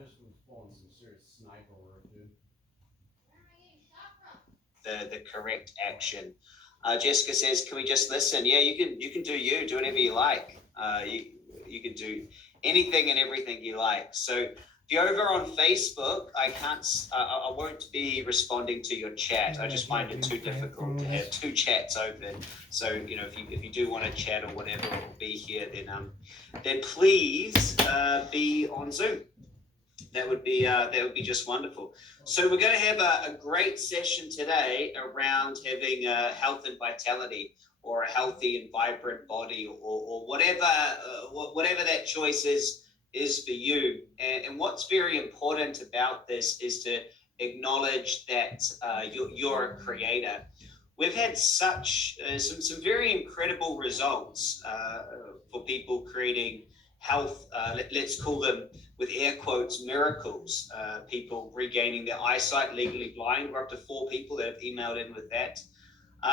just was pulling some serious sniper work, dude. The correct action. Jessica says, "Can we just listen?" Yeah, you can do whatever you like. You can do anything and everything you like. So if you're over on Facebook, I won't be responding to your chat. I just find it too difficult to have two chats open. So if you do want to chat or whatever or be here, then please be on Zoom. That would be just wonderful. So we're going to have a great session today around having health and vitality, or a healthy and vibrant body, or whatever that choice is for you. And what's very important about this is to acknowledge that you're a creator. We've had such some very incredible results for people creating health. Let's call them, with air quotes, miracles. People regaining their eyesight, legally blind. We're up to 4 people that have emailed in with that.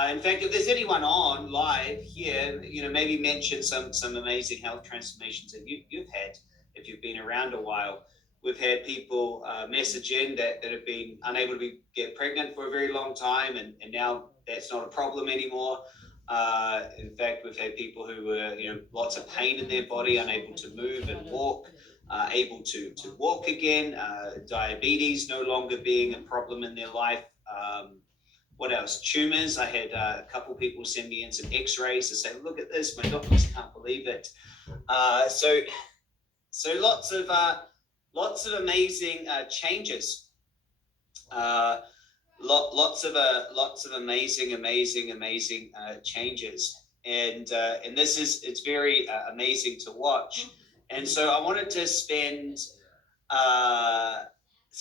In fact, if there's anyone on live here, maybe mention some amazing health transformations that you've had if you've been around a while. We've had people message in that have been unable to get pregnant for a very long time, and now that's not a problem anymore. In fact, we've had people who were, lots of pain in their body, unable to move and walk, able to walk again, diabetes no longer being a problem in their life. What else? Tumors. I had a couple people send me in some x-rays to say, look at this, my doctors can't believe it. So lots of amazing changes. Lots of amazing changes, and it's very amazing to watch. And so I wanted to spend a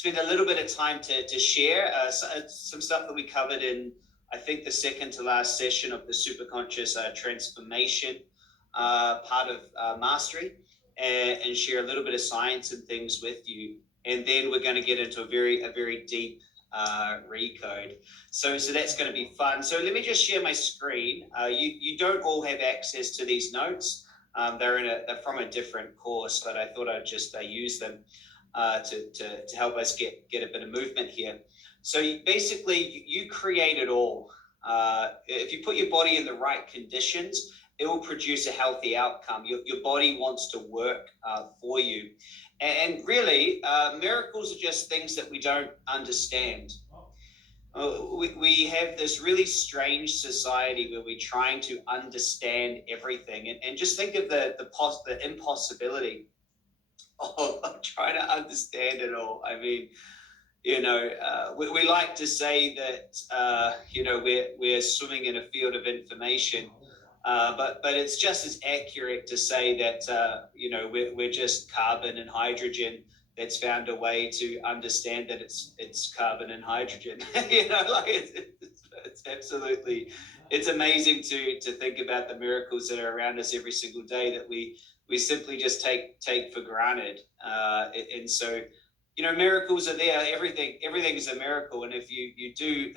little bit of time to share some stuff that we covered in, I think, the second to last session of the Superconscious transformation part of mastery, and share a little bit of science and things with you. And then we're going to get into a very deep recode. So that's going to be fun. So let me just share my screen. You don't all have access to these notes. They're from a different course, but I thought I'd just use them to help us get a bit of movement here. So you create it all. If you put your body in the right conditions, it will produce a healthy outcome. Your body wants to work for you. And really, miracles are just things that we don't understand. We have this really strange society where we're trying to understand everything. And just think of the impossibility of trying to understand it all. I mean, we like to say that, we're swimming in a field of information. But it's just as accurate to say that we're just carbon and hydrogen that's found a way to understand that it's carbon and hydrogen. It's absolutely, it's amazing to think about the miracles that are around us every single day that we simply just take for granted. And so miracles are there. Everything is a miracle, and if you do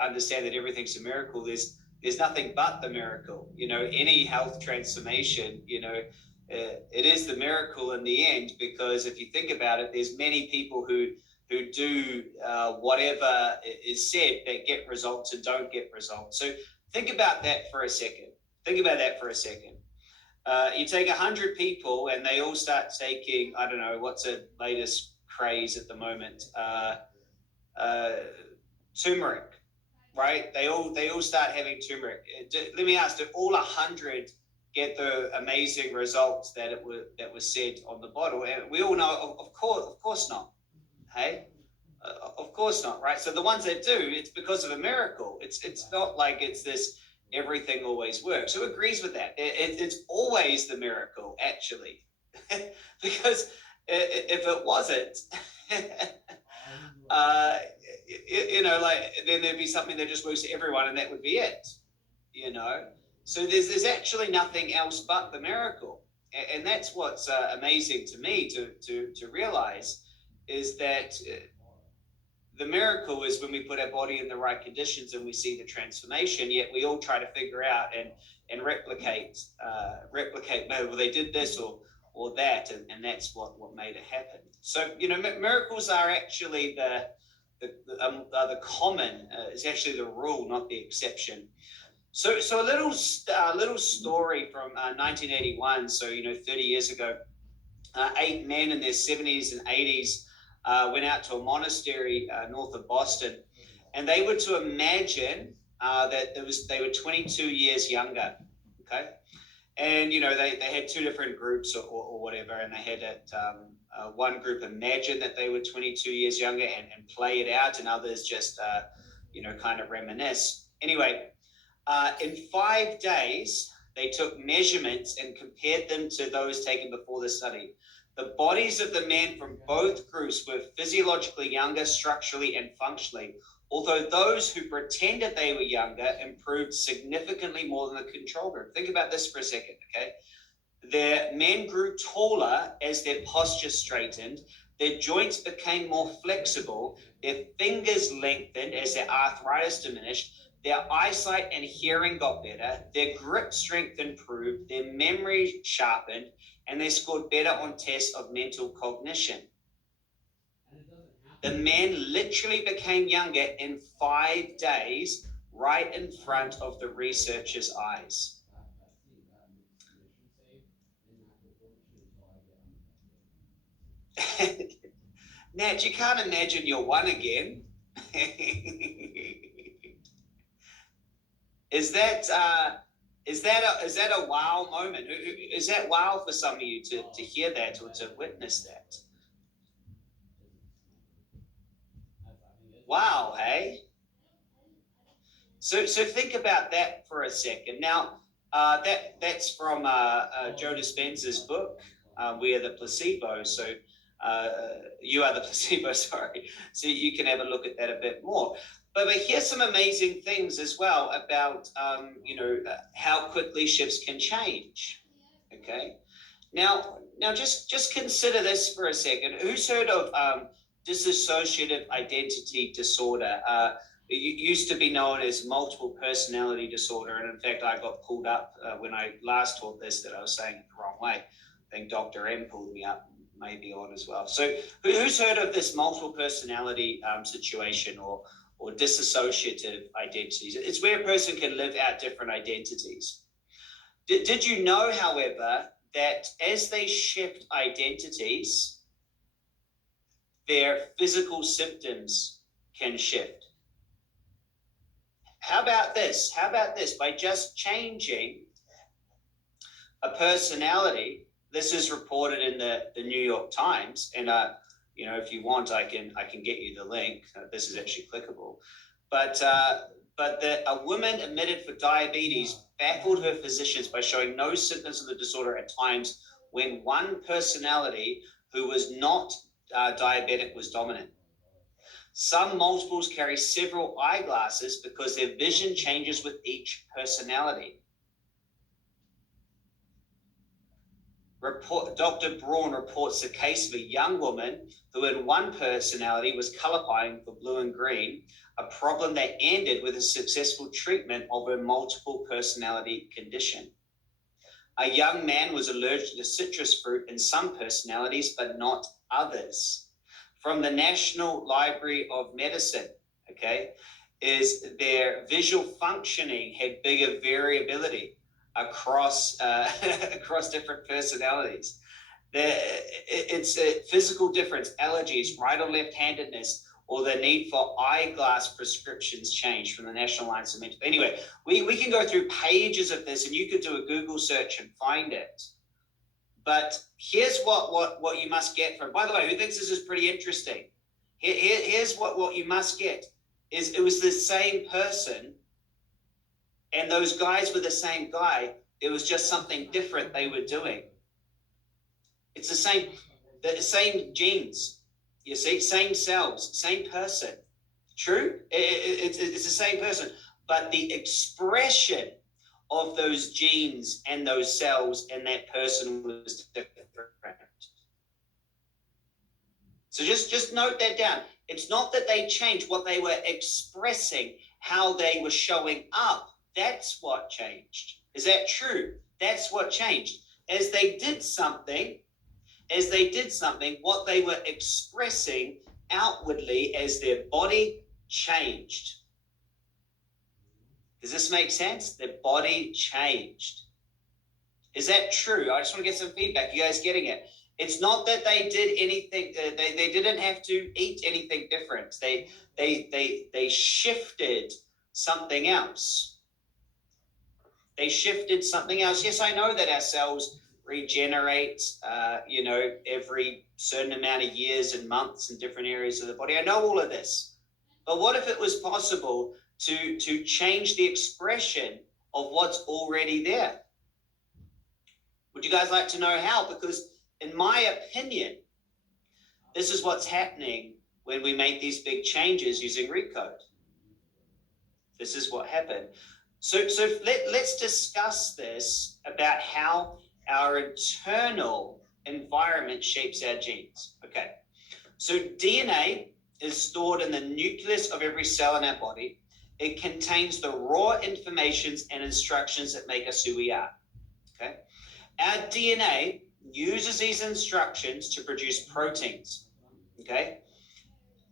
understand that everything's a miracle, there's nothing but the miracle. Any health transformation, it is the miracle in the end, because if you think about it, there's many people who do whatever is said that get results and don't get results. So think about that for a second. You take 100 people and they all start taking, I don't know, what's the latest craze at the moment? Turmeric. Right? They all start having turmeric. Let me ask, did all 100 get the amazing results that was said on the bottle? And we all know, of course not. Hey, of course not, right? So the ones that do, it's because of a miracle. It's not like it's this everything always works. Who agrees with that? It's always the miracle, actually, because if it wasn't, then there'd be something that just works for everyone, and that would be it. So there's actually nothing else but the miracle, and that's what's amazing to me to realize, is that the miracle is when we put our body in the right conditions and we see the transformation. Yet we all try to figure out and replicate. Maybe, well, they did this, or or that, and that's what made it happen. So, you know, miracles are actually the common, is actually the rule, not the exception. So a little story from 1981. So, you know, 30 years ago, 8 men in their 70s and 80s went out to a monastery north of Boston, and they were to imagine that they were 22 years younger. Okay. And, you know, they had two different groups or whatever, and they had one group imagine that they were 22 years younger and play it out, and others just, you know, kind of reminisce. Anyway, in 5 days, they took measurements and compared them to those taken before the study. The bodies of the men from both groups were physiologically younger, structurally and functionally, although those who pretended they were younger improved significantly more than the control group. Think about this for a second, okay? Their men grew taller as their posture straightened, their joints became more flexible, their fingers lengthened as their arthritis diminished, their eyesight and hearing got better, their grip strength improved, their memory sharpened, and they scored better on tests of mental cognition. The men literally became younger in 5 days, right in front of the researchers' eyes. Nat, you can't imagine you're one again. Is that a wow moment? Is that wow for some of you to hear that or to witness that? Wow, hey? So think about that for a second. Now, that's from Joe Dispenza's book, We Are the Placebo. So you are the placebo, sorry. So you can have a look at that a bit more. But here's some amazing things as well about, you know, how quickly shifts can change. Okay. Now just consider this for a second. Who's heard of dissociative identity disorder? It used to be known as multiple personality disorder. And in fact, I got pulled up when I last taught this that I was saying it the wrong way. I think Dr. M pulled me up, maybe on as well. So who's heard of this multiple personality situation or dissociative identities? It's where a person can live out different identities. Did you know, however, that as they shift identities, their physical symptoms can shift? How about this? By just changing a personality, this is reported in the New York Times, and you know, if you want, I can get you the link. This is actually clickable, but a woman admitted for diabetes baffled her physicians by showing no symptoms of the disorder at times when one personality who was not diabetic was dominant. Some multiples carry several eyeglasses because their vision changes with each personality. Dr. Braun reports the case of a young woman who in one personality was colorblind for blue and green, a problem that ended with a successful treatment of her multiple personality condition. A young man was allergic to citrus fruit in some personalities, but not others. From the National Library of Medicine, okay, is their visual functioning had bigger variability across different personalities. It's a physical difference, allergies, right or left-handedness, or the need for eyeglass prescriptions changed from the National Alliance of Mental. Anyway, we can go through pages of this, and you could do a Google search and find it. But here's what you must get from. By the way, who thinks this is pretty interesting? Here's what you must get is it was the same person, and those guys were the same guy. It was just something different they were doing. It's the same genes, you see, same cells, same person. True? It's the same person, but the expression of those genes and those cells and that person was different. So just note that down. It's not that they changed what they were expressing, how they were showing up. That's what changed. Is that true? That's what changed. As they did something, as they did something, what they were expressing outwardly as their body changed. Does this make sense? Their body changed. Is that true? I just want to get some feedback. You guys getting it? It's not that they did anything. They didn't have to eat anything different. They shifted something else. They shifted something else. Yes, I know that our cells regenerate, every certain amount of years and months in different areas of the body. I know all of this. But what if it was possible to change the expression of what's already there? Would you guys like to know how? Because in my opinion, this is what's happening when we make these big changes using Recode. This is what happened. So let's discuss this about how our internal environment shapes our genes. Okay, so DNA is stored in the nucleus of every cell in our body. It contains the raw informations and instructions that make us who we are. Okay, our DNA uses these instructions to produce proteins. Okay,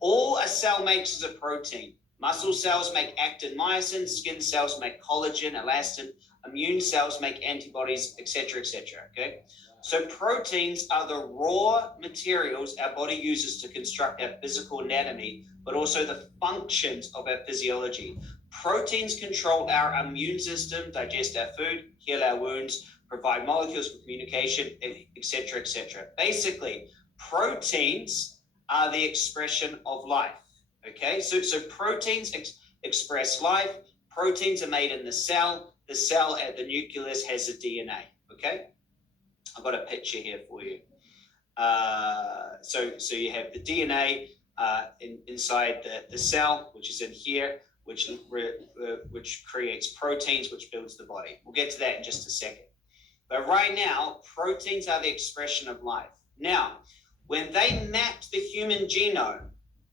all a cell makes is a protein. Muscle cells make actin, myosin, skin cells make collagen, elastin, immune cells make antibodies, etc., etc. Okay, so proteins are the raw materials our body uses to construct our physical anatomy, but also the functions of our physiology. Proteins control our immune system, digest our food, heal our wounds, provide molecules for communication, etc., etc. Basically, proteins are the expression of life. Okay, so proteins express life. Proteins are made in the cell. The cell at the nucleus has the DNA. Okay, I've got a picture here for you. So you have the DNA inside the cell, which is in here, which creates proteins, which builds the body. We'll get to that in just a second. But right now, proteins are the expression of life. Now, when they mapped the human genome,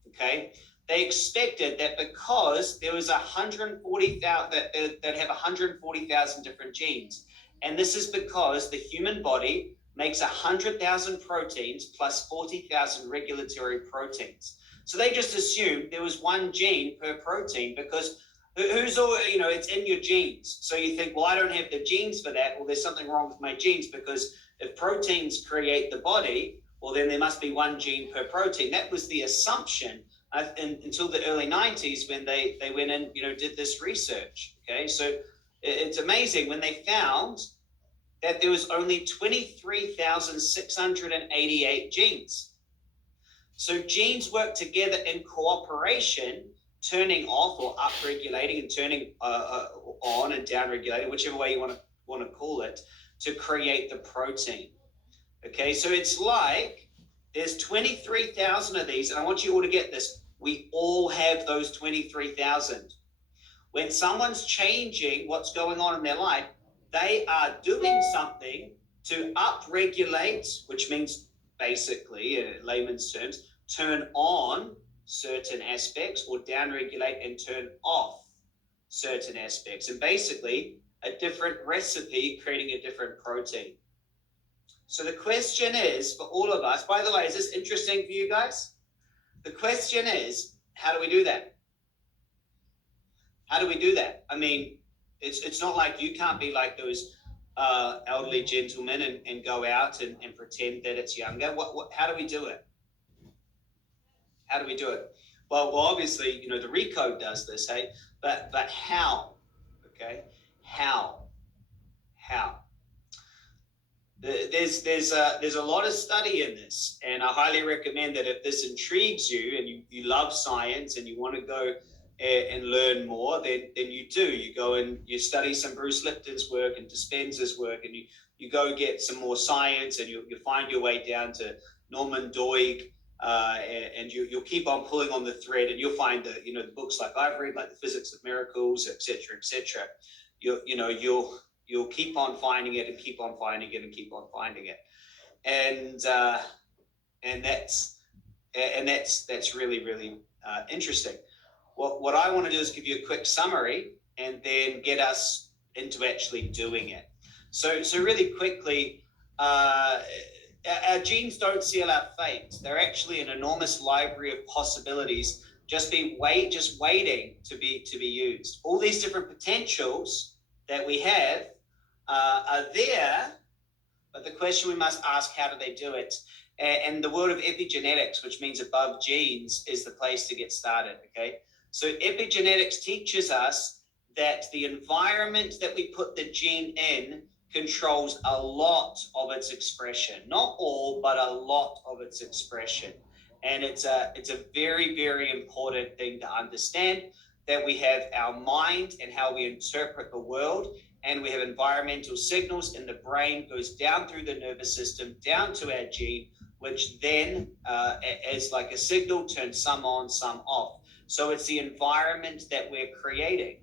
okay, they expected that because there was 140,000, that have 140,000 different genes. And this is because the human body makes 100,000 proteins plus 40,000 regulatory proteins. So they just assumed there was one gene per protein because it's in your genes. So you think, well, I don't have the genes for that. Well, there's something wrong with my genes, because if proteins create the body, well, then there must be one gene per protein. That was the assumption until the early 90s when they went and, did this research. Okay, so it's amazing when they found that there was only 23,688 genes. So genes work together in cooperation, turning off or upregulating and turning on and downregulating, whichever way you want to call it, to create the protein. Okay, so it's like there's 23,000 of these, and I want you all to get this. We all have those 23,000. When someone's changing what's going on in their life, they are doing something to upregulate, which means basically, in layman's terms, turn on certain aspects, or downregulate and turn off certain aspects. And basically, a different recipe creating a different protein. So the question is, for all of us, by the way, is this interesting for you guys? The question is, how do we do that? How do we do that? I mean, it's not like you can't be like those elderly gentlemen and go out and pretend that it's younger. How do we do it? How do we do it? Well, obviously, the Recode does this, hey? But how? Okay, how? There's a lot of study in this, and I highly recommend that if this intrigues you and you love science and you want to go and learn more, then you do. You go and you study some Bruce Lipton's work and Dispenza's work, and you go get some more science, and you find your way down to Norman Doig, and you'll keep on pulling on the thread, and you'll find the books like I've read, like The Physics of Miracles, etc., etc. You'll keep on finding it and keep on finding it and keep on finding it, and that's really, really interesting. What I want to do is give you a quick summary and then get us into actually doing it. So really quickly, our genes don't seal our fate. They're actually an enormous library of possibilities, just waiting to be used. All these different potentials that we have are there, but the question we must ask, how do they do it? And the world of epigenetics, which means above genes, is the place to get started. Okay, so epigenetics teaches us that the environment that we put the gene in controls a lot of its expression. Not all, but a lot of its expression. And it's a very, very important thing to understand, that we have our mind and how we interpret the world, and we have environmental signals, and the brain goes down through the nervous system, down to our gene, which then, as like a signal, turns some on, some off. So it's the environment that we're creating.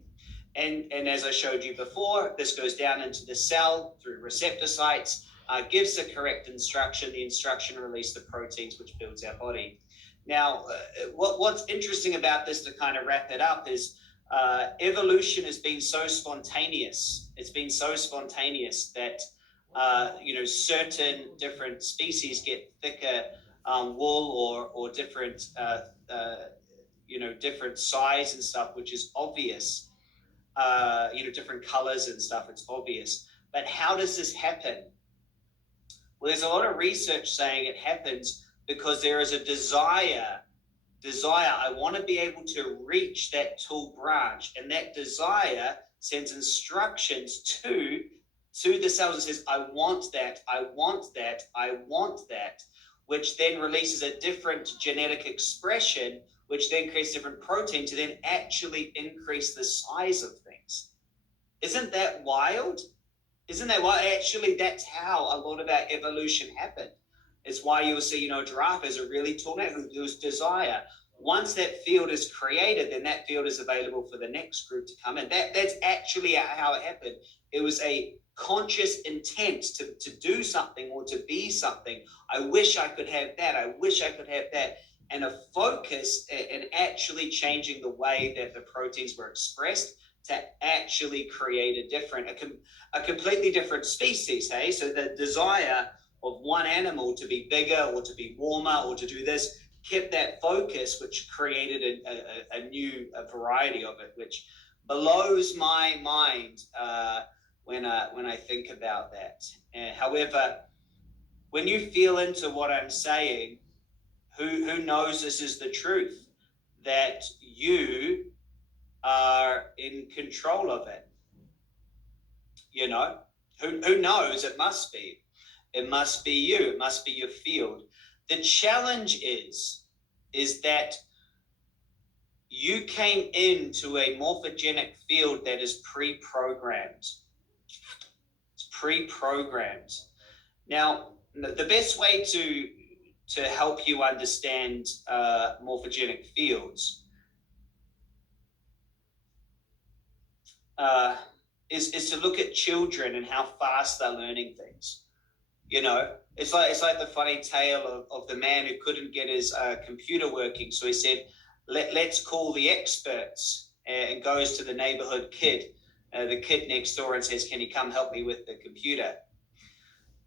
And as I showed you before, this goes down into the cell through receptor sites, gives the correct instruction. The instruction releases the proteins, which builds our body. Now, what's interesting about this, to kind of wrap it up, is evolution has been so spontaneous. It's been so spontaneous that certain different species get thicker wool or different different size and stuff, which is obvious. Different colors and stuff, it's obvious. But how does this happen? Well, there's a lot of research saying it happens because there is a desire. I want to be able to reach that tall branch, and that desire sends instructions to the cells and says, I want that, I want that, I want that, which then releases a different genetic expression, which then creates different proteins to then actually increase the size of things. Isn't that wild? Actually, that's how a lot of our evolution happened. It's why you'll see, giraffe is a really tall neck, whose desire. Once that field is created, then that field is available for the next group to come in. That's actually how it happened. It was a conscious intent to do something or to be something. I wish I could have that. I wish I could have that. And a focus in actually changing the way that the proteins were expressed to actually create a completely different species, hey? So the desire of one animal to be bigger or to be warmer or to do this kept that focus, which created a new variety of it, which blows my mind when I think about that. However, when you feel into what I'm saying, who knows this is the truth, that you are in control of it? Who knows? It must be you. It must be your field. The challenge is that you came into a morphogenic field that is pre-programmed. It's pre-programmed. Now, the best way to help you understand morphogenic fields is to look at children and how fast they're learning things. It's like the funny tale of the man who couldn't get his computer working, so he said, let's call the experts, and goes to the neighborhood kid, the kid next door, and says, can you come help me with the computer?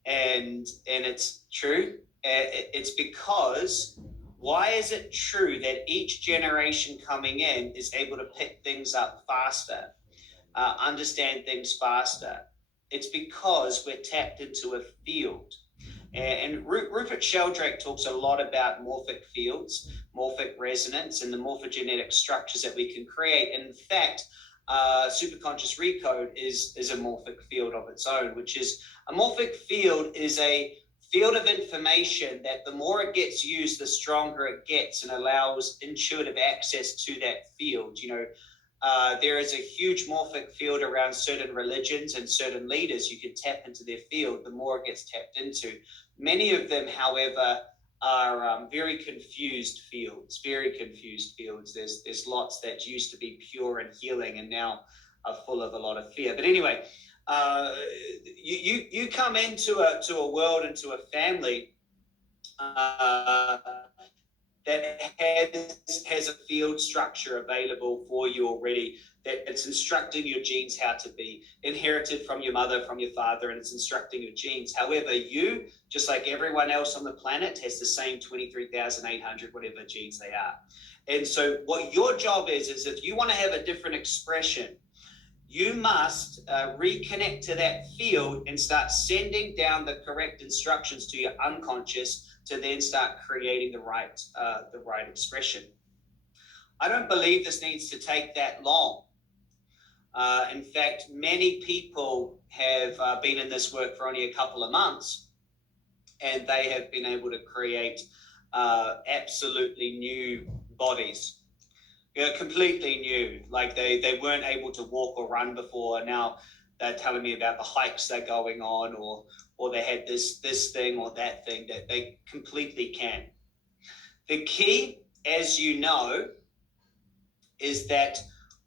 And it's true. It's because, why is it true that each generation coming in is able to pick things up faster, understand things faster? It's because we're tapped into a field. And Rupert Sheldrake talks a lot about morphic fields, morphic resonance, and the morphogenetic structures that we can create. And in fact, superconscious recode is a morphic field of its own, which is a morphic field is a field of information that the more it gets used, the stronger it gets, and allows intuitive access to that field. There is a huge morphic field around certain religions and certain leaders. You can tap into their field the more it gets tapped into. Many of them, however, are very confused fields, There's lots that used to be pure and healing and now are full of a lot of fear. But anyway, you come into a world, into a family that has a field structure available for you already. that it's instructing your genes how to be, inherited from your mother, from your father, and it's instructing your genes. However, you, just like everyone else on the planet, has the same 23,800 whatever genes they are. And so what your job is if you want to have a different expression, you must reconnect to that field and start sending down the correct instructions to your unconscious to then start creating the right expression. I don't believe this needs to take that long. In fact, many people have been in this work for only a couple of months, and they have been able to create absolutely new bodies. Completely new. Like they weren't able to walk or run before. Now they're telling me about the hikes they're going on, or they had this thing or that thing that they completely can. The key, as you know, is that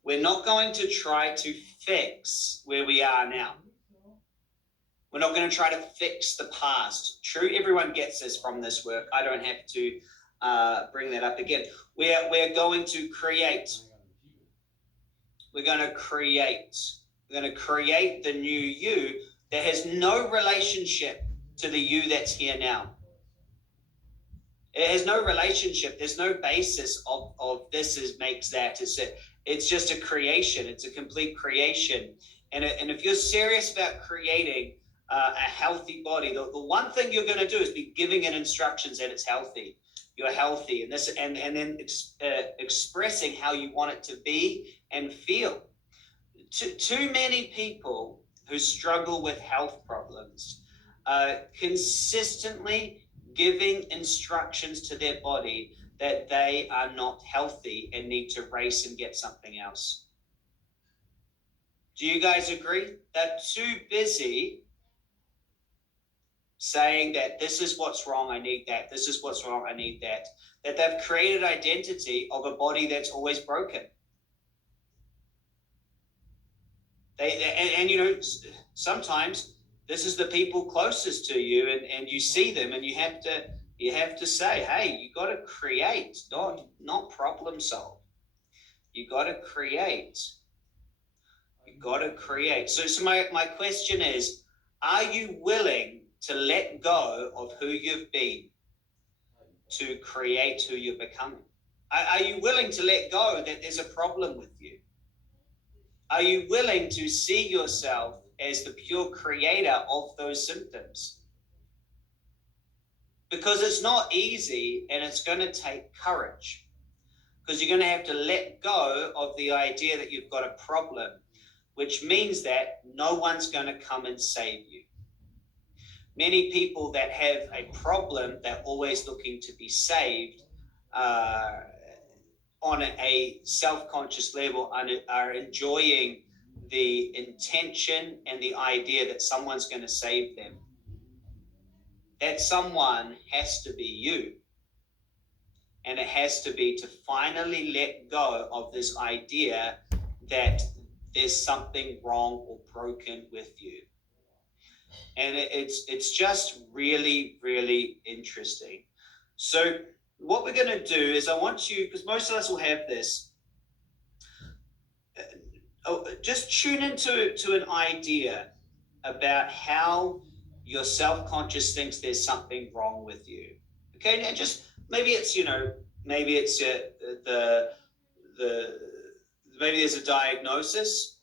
we're not going to try to fix where we are now. We're not going to try to fix the past. True, everyone gets this from this work. I don't have to bring that up again. We're going to create. We're going to create the new you that has no relationship to the you that's here now. It has no relationship. There's no basis of this makes that. It's just a creation. It's a complete creation. And if you're serious about creating a healthy body, the one thing you're going to do is be giving it instructions that it's healthy. You're healthy, and this, and then expressing how you want it to be and feel. Too many people who struggle with health problems consistently giving instructions to their body that they are not healthy and need to race and get something else. Do you guys agree? They're too busy saying that this is what's wrong, I need that. This is what's wrong, I need that. That they've created identity of a body that's always broken. And you know, sometimes this is the people closest to you, and you see them, and you have to say, hey, you got to create, not problem solve. You got to create. You got to create. So my question is, are you willing to let go of who you've been to create who you're becoming? Are you willing to let go that there's a problem with you? Are you willing to see yourself as the pure creator of those symptoms? Because it's not easy, and it's going to take courage, because you're going to have to let go of the idea that you've got a problem, which means that no one's going to come and save you. Many people that have a problem, they're always looking to be saved on a self-conscious level, are enjoying the intention and the idea that someone's going to save them. That someone has to be you. And it has to be to finally let go of this idea that there's something wrong or broken with you. And it's just really, really interesting. So what we're going to do is, I want you, because most of us will have this, just tune into an idea about how your self-conscious thinks there's something wrong with you. Okay, and just maybe it's, maybe it's maybe there's a diagnosis.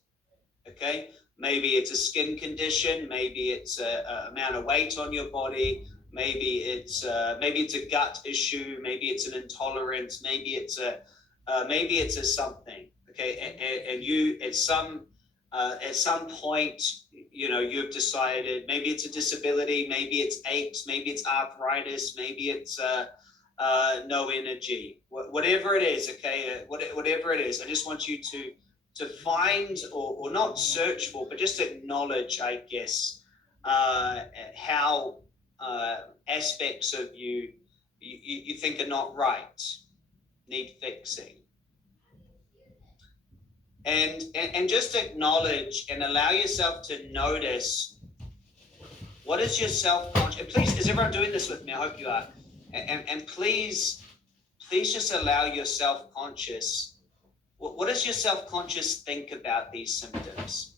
Okay, maybe it's a skin condition, maybe it's a amount of weight on your body, maybe it's a gut issue, maybe it's an intolerance, maybe it's a something. Okay, and you at some point, you've decided maybe it's a disability, maybe it's aches, maybe it's arthritis, maybe it's no energy, whatever it is. Okay, whatever it is, I just want you to find or not search for, but just acknowledge, I guess, how aspects of you think are not right, need fixing. And just acknowledge and allow yourself to notice, what is your self-conscious, and please, is everyone doing this with me? I hope you are. And please just allow your self-conscious What does your self-conscious think about these symptoms?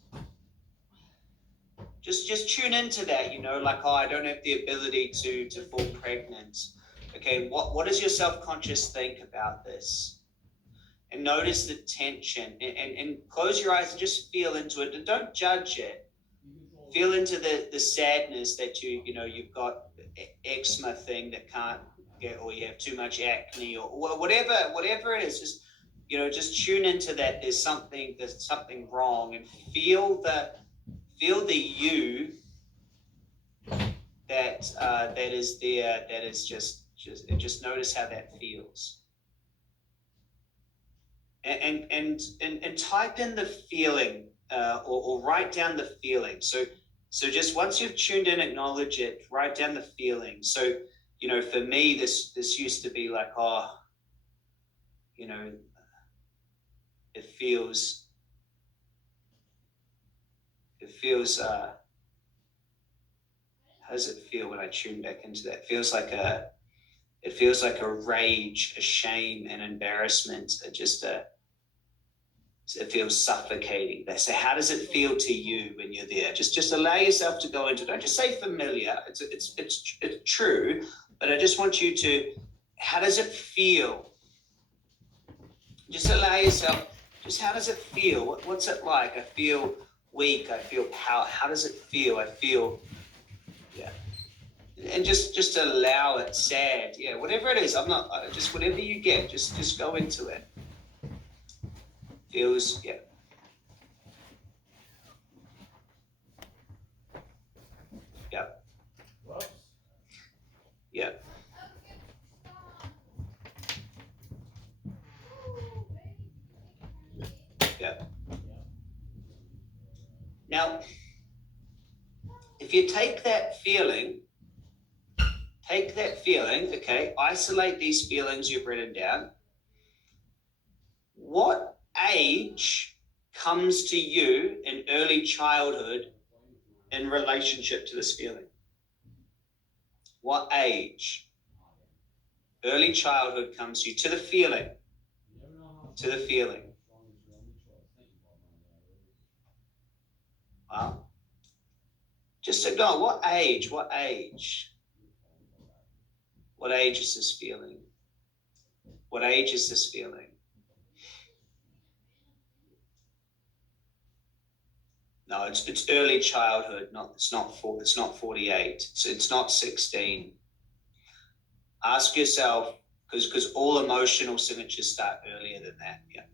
Just tune into that, like, oh, I don't have the ability to fall pregnant. Okay, what does your self-conscious think about this? And notice the tension, and close your eyes and just feel into it, and don't judge it. Feel into the sadness that you've got eczema thing that can't get, or you have too much acne, or whatever it is. Just tune into that. There's something wrong, and feel the you that is there. That is just notice how that feels. And type in the feeling, or write down the feeling. So just once you've tuned in, acknowledge it, write down the feeling. So, for me, this used to be like, oh, it feels, how does it feel when I tune back into that? It feels like a rage, a shame, an embarrassment, it feels suffocating. So how does it feel to you when you're there? Just allow yourself to go into it. Don't just say familiar. It's true, but I just want you to, how does it feel? Just allow yourself, how does it feel? What's it like? I feel weak. I feel power. How does it feel? I feel, yeah. And just allow it, sad. Yeah, whatever it is. I'm not, just whatever you get, just go into it. Feels, yeah. Yeah. Yeah. Yeah. Now, if you take that feeling, okay, isolate these feelings you've written down. What age comes to you in early childhood in relationship to this feeling? What age? Early childhood comes to you, to the feeling. To the feeling. Wow. Just acknowledge, what age? What age? What age is this feeling? What age is this feeling? No, it's early childhood. It's not 48. It's not 16. Ask yourself, because all emotional signatures start earlier than that. Yeah.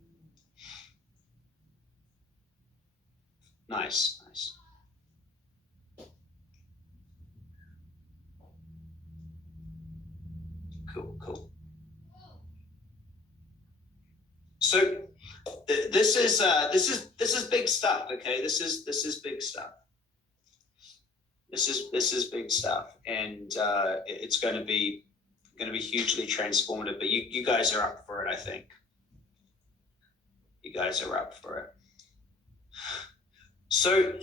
Nice. Cool. So this is big stuff. Okay, this is big stuff. This is big stuff, and it's going to be hugely transformative. But you guys are up for it. I think you guys are up for it. So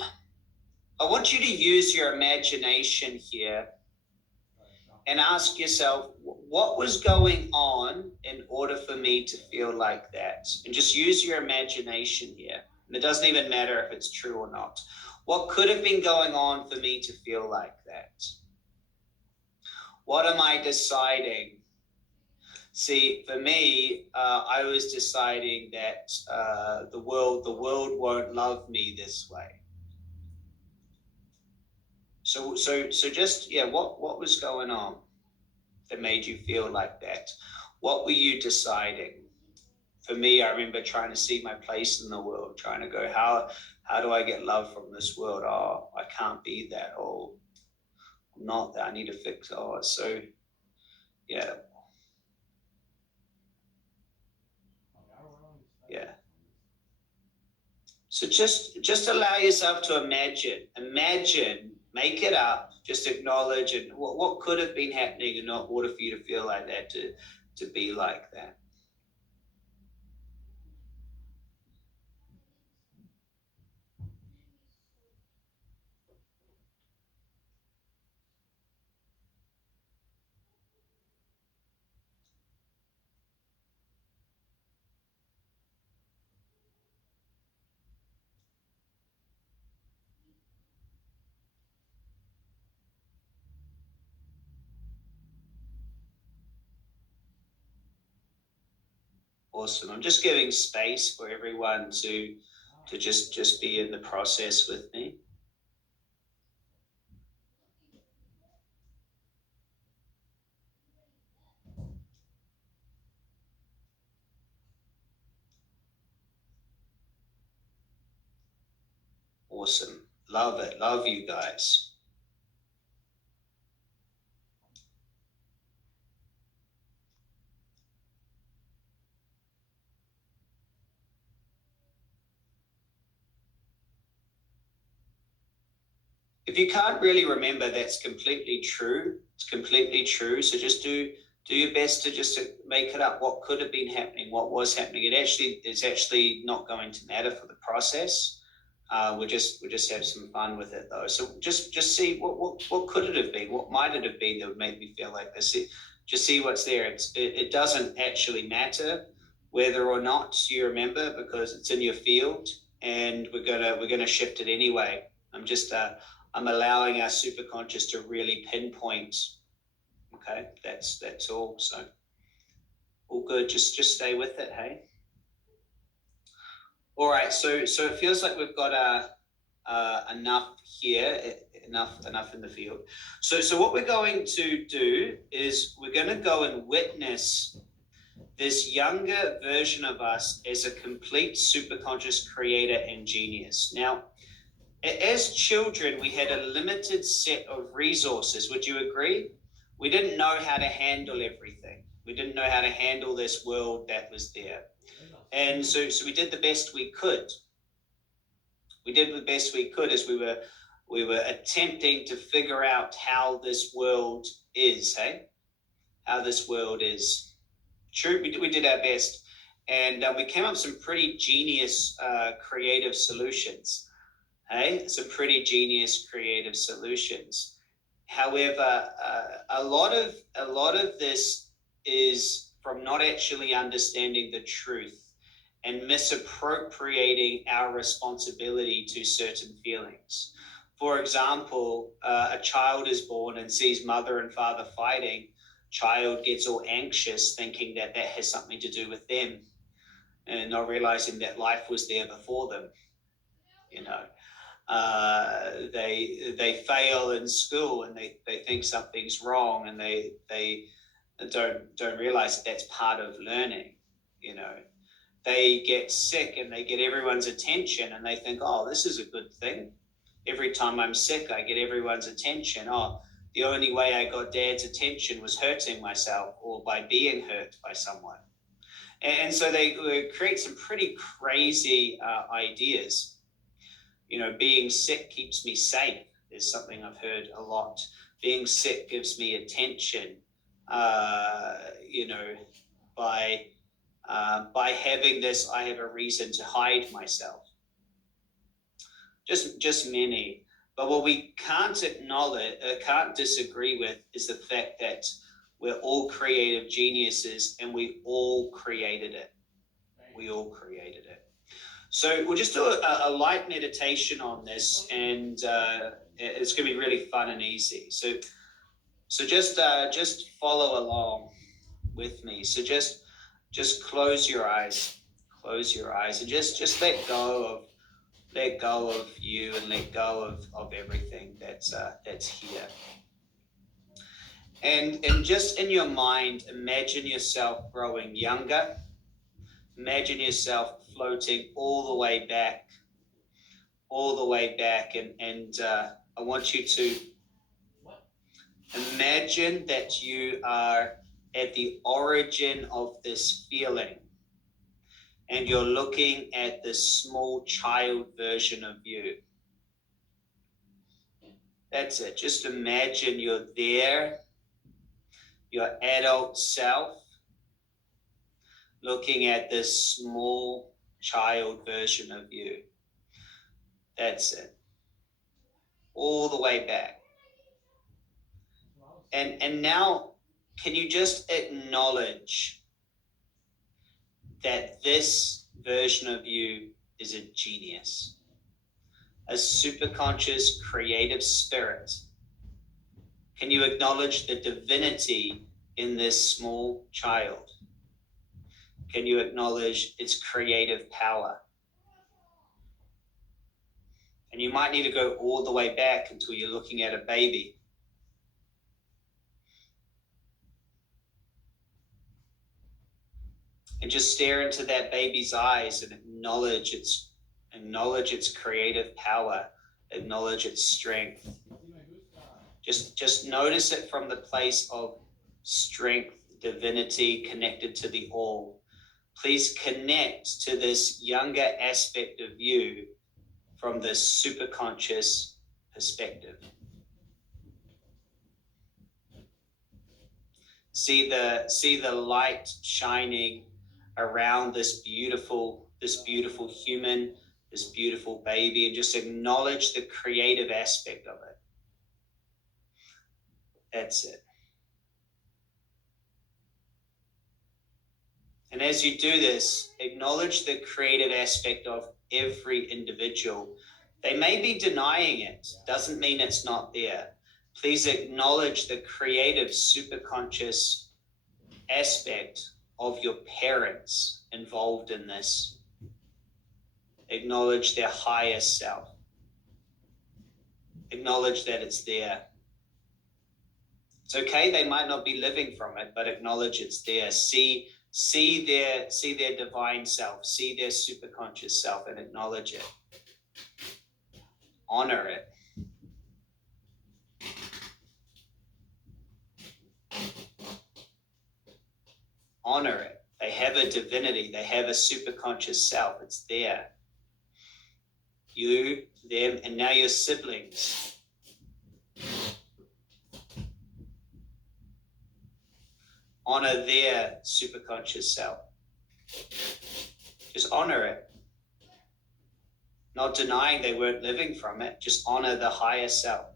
I want you to use your imagination here and ask yourself, what was going on in order for me to feel like that? And just use your imagination here. And it doesn't even matter if it's true or not. What could have been going on for me to feel like that? What am I deciding? See, for me, I was deciding that the world won't love me this way. So just, yeah, what was going on that made you feel like that? What were you deciding? For me, I remember trying to see my place in the world, trying to go, how do I get love from this world? Oh, I can't be that. Oh, I'm not that. I need to fix. Oh, so yeah. Yeah. So just allow yourself to imagine, make it up, just acknowledge it. What could have been happening in order for you to feel like that, to be like that. Awesome. I'm just giving space for everyone to just be in the process with me. Awesome. Love it. Love you guys. If you can't really remember, that's completely true. It's completely true. So just do your best to just make it up. What could have been happening? What was happening? It's actually not going to matter for the process. We'll just have some fun with it though. So just see what could it have been? What might it have been that would make me feel like this? Just see what's there. It doesn't actually matter whether or not you remember, because it's in your field, and we're gonna shift it anyway. I'm allowing our superconscious to really pinpoint. Okay, that's all. So all good. Just stay with it. Hey. All right. So it feels like we've got enough here, enough in the field. So what we're going to do is we're going to go and witness this younger version of us as a complete superconscious creator and genius. Now, as children, we had a limited set of resources. Would you agree? We didn't know how to handle everything. We didn't know how to handle this world that was there. And so we did the best we could. We did the best we could as we were attempting to figure out how this world is, hey? How this world is. True, we did our best. And we came up with some pretty genius creative solutions. Hey, some pretty genius creative solutions. However, a lot of this is from not actually understanding the truth and misappropriating our responsibility to certain feelings. For example, a child is born and sees mother and father fighting. Child gets all anxious, thinking that has something to do with them, and not realizing that life was there before them. You know. They fail in school and they think something's wrong, and they don't realize that that's part of learning. You know, they get sick and they get everyone's attention, and they think, oh, this is a good thing. Every time I'm sick, I get everyone's attention. Oh, the only way I got dad's attention was hurting myself or by being hurt by someone. And so they create some pretty crazy ideas. You know, being sick keeps me safe is something I've heard a lot. Being sick gives me attention. You know, by having this, I have a reason to hide myself. Just many. But what we can't acknowledge, can't disagree with, is the fact that we're all creative geniuses and we all created it. We all created it. So we'll just do a light meditation on this, and it's going to be really fun and easy. So just follow along with me. So just close your eyes, and just let go of you, and let go of everything that's here. And just in your mind, imagine yourself growing younger. Imagine yourself floating all the way back, and I want you to imagine that you are at the origin of this feeling, and you're looking at this small child version of you. That's it. Just imagine you're there, your adult self, looking at this small child version of you. That's it. All the way back. And now, can you just acknowledge that this version of you is a genius, a superconscious creative spirit? Can you acknowledge the divinity in this small child? can you acknowledge its creative power? And you might need to go all the way back until you're looking at a baby. And just stare into that baby's eyes and acknowledge its creative power, acknowledge its strength. Just notice it from the place of strength, divinity, connected to the all. Please connect to this younger aspect of you from this superconscious perspective. See the light shining around this beautiful human, this beautiful baby, and just acknowledge the creative aspect of it. That's it. And as you do this, acknowledge the creative aspect of every individual. They may be denying it, doesn't mean it's not there. Please acknowledge the creative superconscious aspect of your parents involved in this. Acknowledge their higher self. Acknowledge that it's there. It's okay, they might not be living from it, but acknowledge it's there. See their divine self, see their superconscious self, and acknowledge it. Honor it. Honor it. They have a divinity. They have a superconscious self. It's there. You, them, and now your siblings. Honor their superconscious self. Just honor it. Not denying they weren't living from it. Just honor the higher self.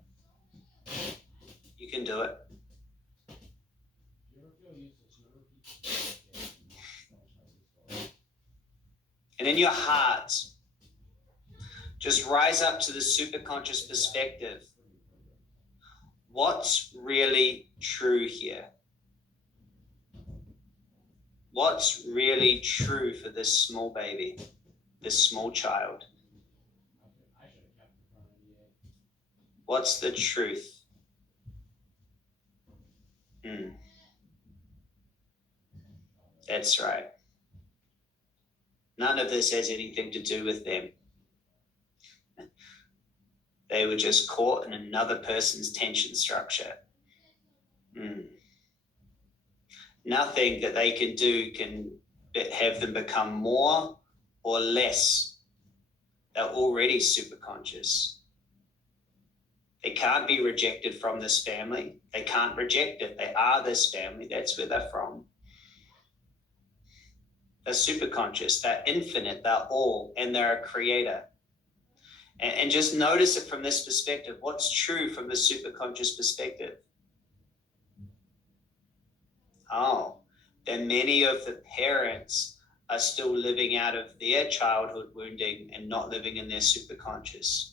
You can do it. And in your heart, just rise up to the superconscious perspective. What's really true here? What's really true for this small baby, this small child? What's the truth? That's right. None of this has anything to do with them. They were just caught in another person's tension structure. Nothing that they can do can have them become more or less. They're already superconscious. They can't be rejected from this family. They can't reject it. They are this family. That's where they're from. They're superconscious. They're infinite. They're all, and they're a creator. And just notice it from this perspective. What's true from the superconscious perspective? Oh, then many of the parents are still living out of their childhood wounding and not living in their superconscious.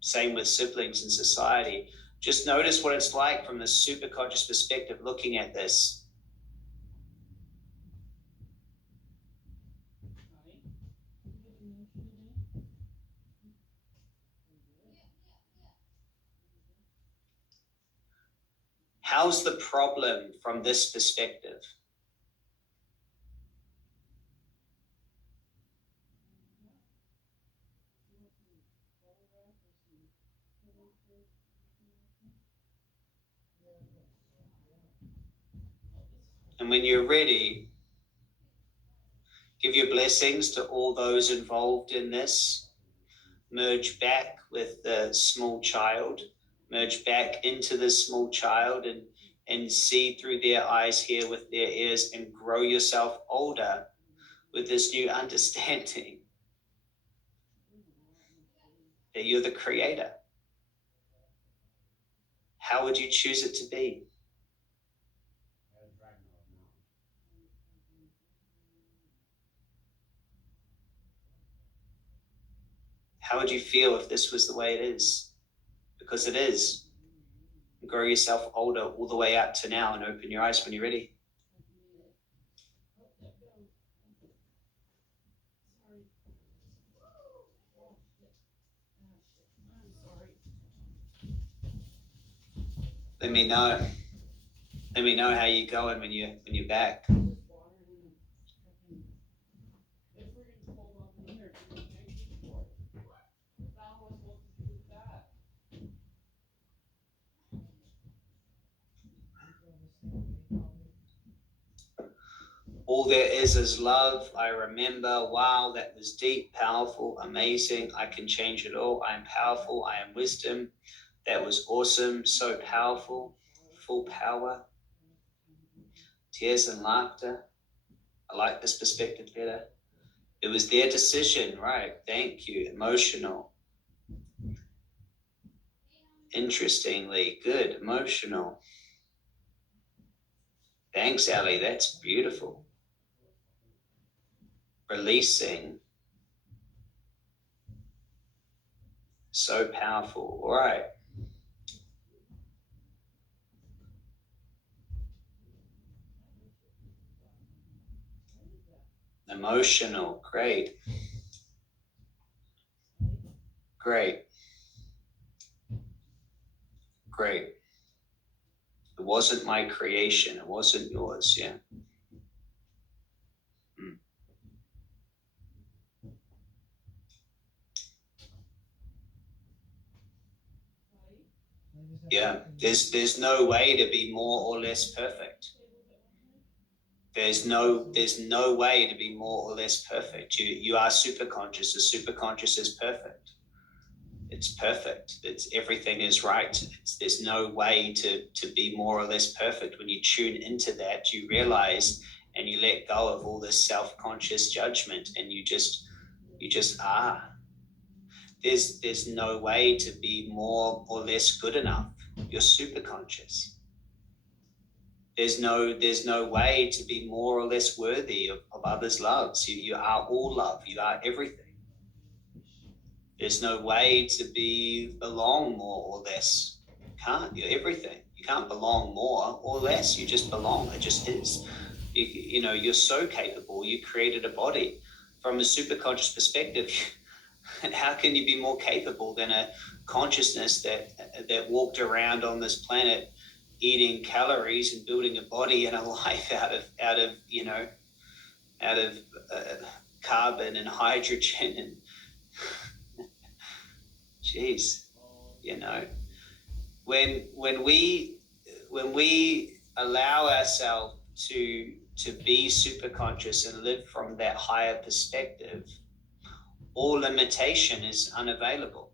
Same with siblings in society. Just notice what it's like from the superconscious perspective looking at this. How's the problem from this perspective? And when you're ready, give your blessings to all those involved in this. Merge back with the small child. Merge back into the small child and see through their eyes, hear with their ears, and grow yourself older with this new understanding that you're the creator. How would you choose it to be? How would you feel if this was the way it is? Because it is. Grow yourself older all the way up to now and open your eyes when you're ready. Let me know. Let me know how you're going when you're back. All there is love. I remember. Wow, that was deep, powerful, amazing. I can change it all. I am powerful. I am wisdom. That was awesome. So powerful. Full power. Tears and laughter. I like this perspective better. It was their decision, right? Thank you. Emotional. Interestingly, good. Emotional. Thanks, Ali. That's beautiful. Releasing. So powerful. All right. Emotional. Great. Great. Great. It wasn't my creation. It wasn't yours. Yeah. Yeah. There's no way to be more or less perfect. There's no way to be more or less perfect. You are super conscious. The super conscious is perfect. It's perfect. Everything is right. There's no way to be more or less perfect. When you tune into that, you realize and you let go of all this self-conscious judgment, and you just are. There's no way to be more or less good enough. You're super conscious. There's no way to be more or less worthy of others' loves. You are all love. You are everything. There's no way to belong more or less. You can't. You're everything. You can't belong more or less. You just belong. It just is. You're so capable. You created a body. From a superconscious perspective, how can you be more capable than a consciousness that walked around on this planet eating calories and building a body and a life out of carbon and hydrogen and geez, when we allow ourselves to be super conscious and live from that higher perspective, all limitation is unavailable.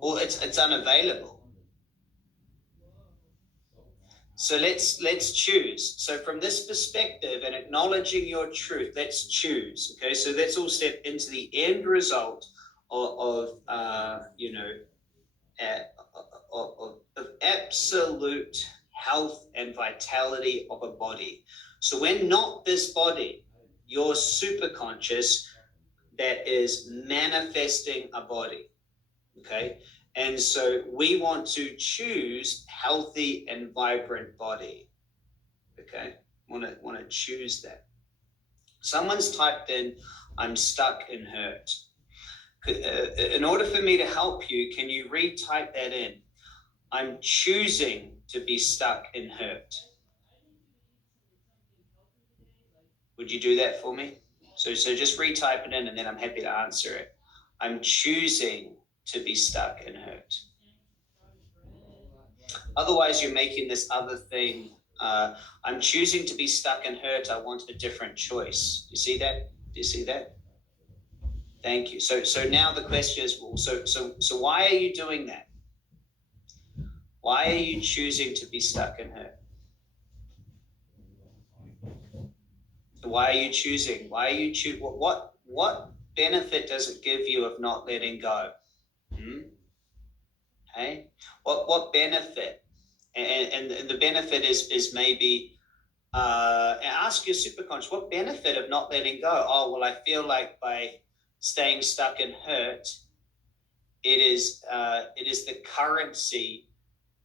Well, it's unavailable. So let's choose. So from this perspective and acknowledging your truth, let's choose. Okay, so let's all step into the end result of absolute health and vitality of a body. So when not this body, you're super conscious that is manifesting a body. Okay. And so we want to choose healthy and vibrant body. Okay. Want to choose that. Someone's typed in, I'm stuck and hurt. In order for me to help you, can you retype that in? I'm choosing to be stuck and hurt. Would you do that for me? So just retype it in and then I'm happy to answer it. I'm choosing to be stuck and hurt. Otherwise, you're making this other thing. I'm choosing to be stuck and hurt. I want a different choice. You see that? Do you see that? Thank you. So now the question is, so why are you doing that? Why are you choosing to be stuck and hurt? Why are you choosing? Why are you choose? What benefit does it give you of not letting go? Hey, what benefit? And the benefit is maybe ask your superconscious, what benefit of not letting go? Oh, well, I feel like by staying stuck and hurt, it is the currency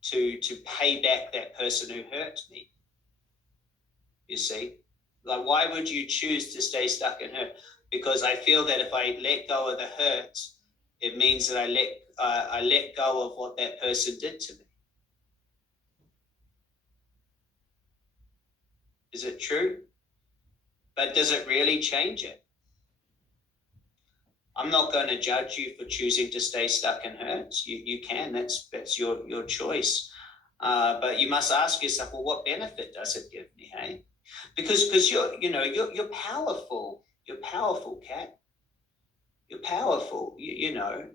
to pay back that person who hurt me. You see, like, why would you choose to stay stuck and hurt? because I feel that if I let go of the hurt, it means that I let go of what that person did to me. Is it true? But does it really change it? I'm not going to judge you for choosing to stay stuck in hurt. You can. That's your choice. But you must ask yourself, well, what benefit does it give me? Hey, because you're powerful. You're powerful, Kat. You're powerful. You know.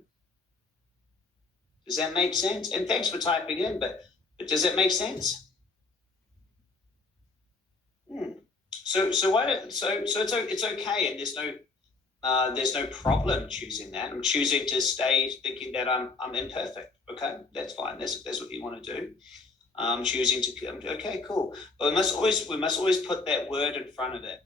Does that make sense? And thanks for typing in. But does that make sense? So why don't so it's okay, and there's no problem choosing that. I'm choosing to stay thinking that I'm imperfect. Okay, that's fine. That's what you want to do. I'm choosing to. Okay, cool. But we must always put that word in front of it.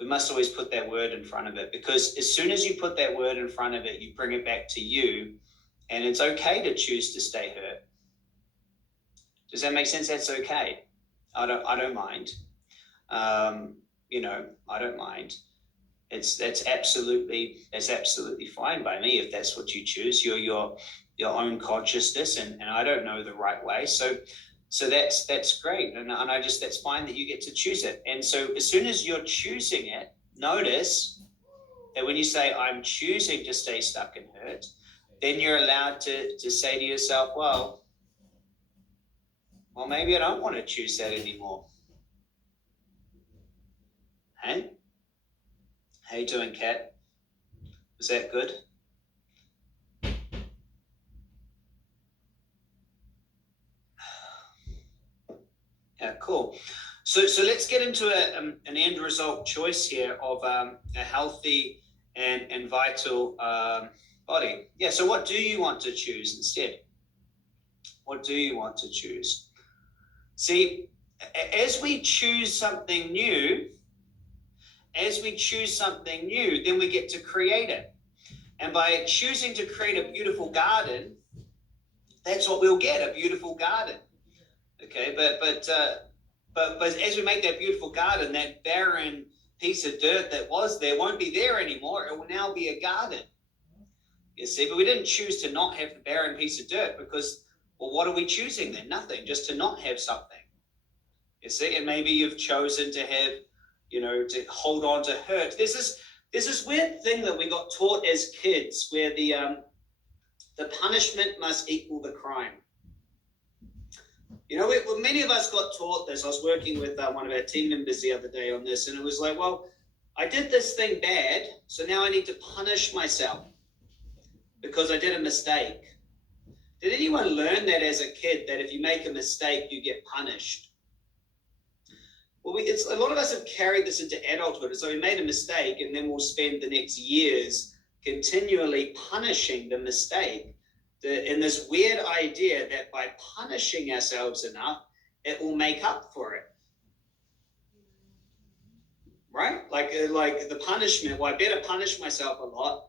We must always put that word in front of it, because as soon as you put that word in front of it, you bring it back to you, and it's okay to choose to stay hurt. Does that make sense? That's okay. I don't mind. I don't mind. That's absolutely fine by me if that's what you choose. You're your own consciousness, and I don't know the right way. So that's great, and I just, that's fine that you get to choose it. And so as soon as you're choosing it, notice that when you say I'm choosing to stay stuck in hurt, then you're allowed to say to yourself, well, maybe I don't want to choose that anymore. Hey? How you doing, Kat? Was that good? Yeah, cool. So let's get into an end result choice here of a healthy and vital body. Yeah, so what do you want to choose instead? What do you want to choose? See, as we choose something new, then we get to create it. And by choosing to create a beautiful garden, that's what we'll get, a beautiful garden. Okay, but as we make that beautiful garden, that barren piece of dirt that was there won't be there anymore. It will now be a garden. You see, but we didn't choose to not have the barren piece of dirt, because, well, what are we choosing then? Nothing, just to not have something. You see, and maybe you've chosen to have, to hold on to hurt. There's this weird thing that we got taught as kids, where the punishment must equal the crime. Many of us got taught this. I was working with one of our team members the other day on this, and it was like, well, I did this thing bad, so now I need to punish myself because I did a mistake. Did anyone learn that as a kid, that if you make a mistake, you get punished? Well, a lot of us have carried this into adulthood. So we made a mistake, and then we'll spend the next years continually punishing the mistake. In this weird idea that by punishing ourselves enough, it will make up for it. Right? Like the punishment, well, I better punish myself a lot.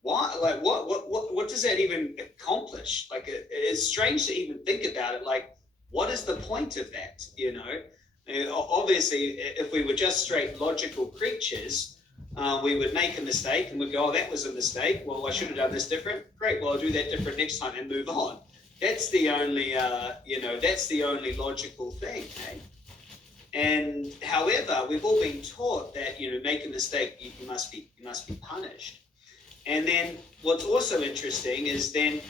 Why? Like, what does that even accomplish? Like, it's strange to even think about it. Like, what is the point of that? Obviously, if we were just straight logical creatures, we would make a mistake and we'd go, oh, that was a mistake. Well, I should have done this different. Great. Well, I'll do that different next time and move on. That's the only, that's the only logical thing. Okay? And however, we've all been taught that, make a mistake, you must be punished. And then what's also interesting is then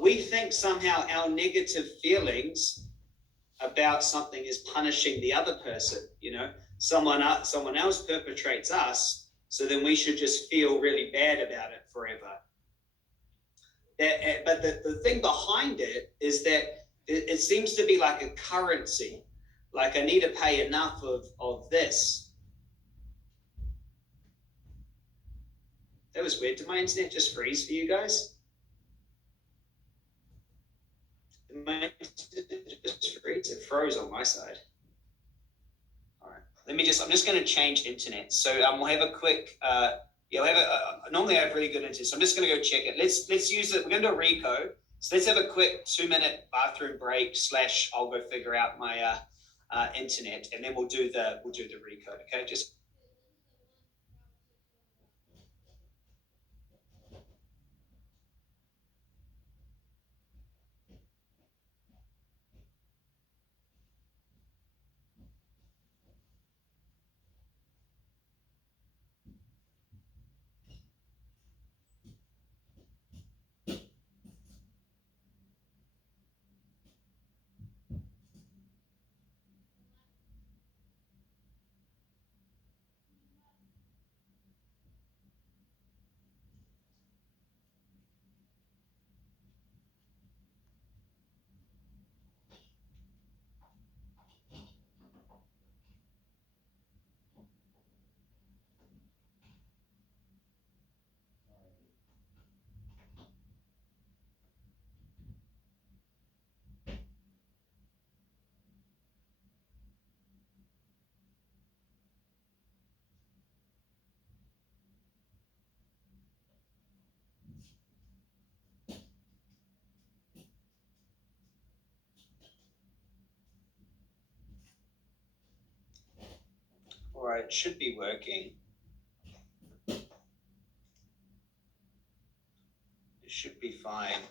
we think somehow our negative feelings about something is punishing the other person. Someone else perpetrates us, so then we should just feel really bad about it forever. But the thing behind it is that it seems to be like a currency. Like, I need to pay enough of this. That was weird. Did my internet just freeze for you guys? Did my internet just freeze? It froze on my side. All right. I'm just going to change internet. So we'll have a quick, normally I have really good internet. So I'm just going to go check it. Let's use it. We're going to do a reco. So let's have a quick 2-minute bathroom break / I'll go figure out my internet, and then we'll do the recode. Okay, just right. It should be working. It should be fine.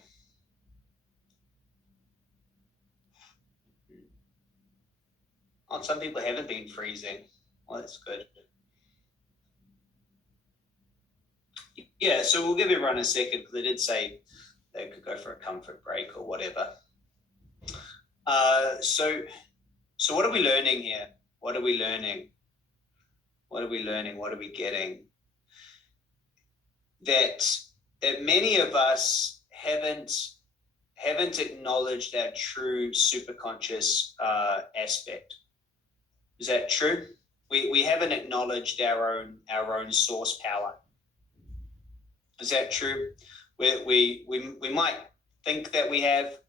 Oh, some people haven't been freezing. Well, that's good. Yeah, so we'll give everyone a second because they did say they could go for a comfort break or whatever. So what are we learning here? What are we learning? What are we learning? What are we getting? That many of us haven't acknowledged our true superconscious aspect. Is that true? We haven't acknowledged our own source power. Is that true? We might think that we have,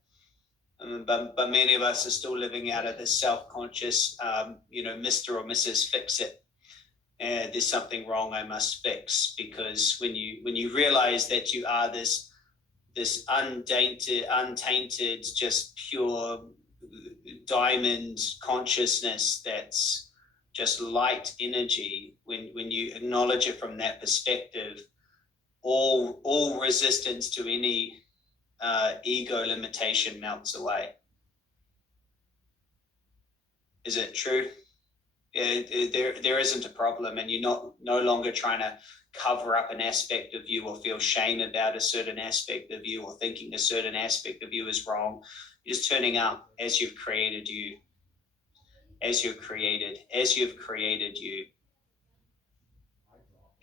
but many of us are still living out of this self-conscious, Mr. or Mrs. Fix It. There's something wrong, I must fix. Because when you realize that you are this untainted, just pure diamond consciousness that's just light energy, when you acknowledge it from that perspective, all resistance to any ego limitation melts away. Is it true? There isn't a problem, and you're no longer trying to cover up an aspect of you or feel shame about a certain aspect of you or thinking a certain aspect of you is wrong. You're just turning up as you've created you, as you've created you,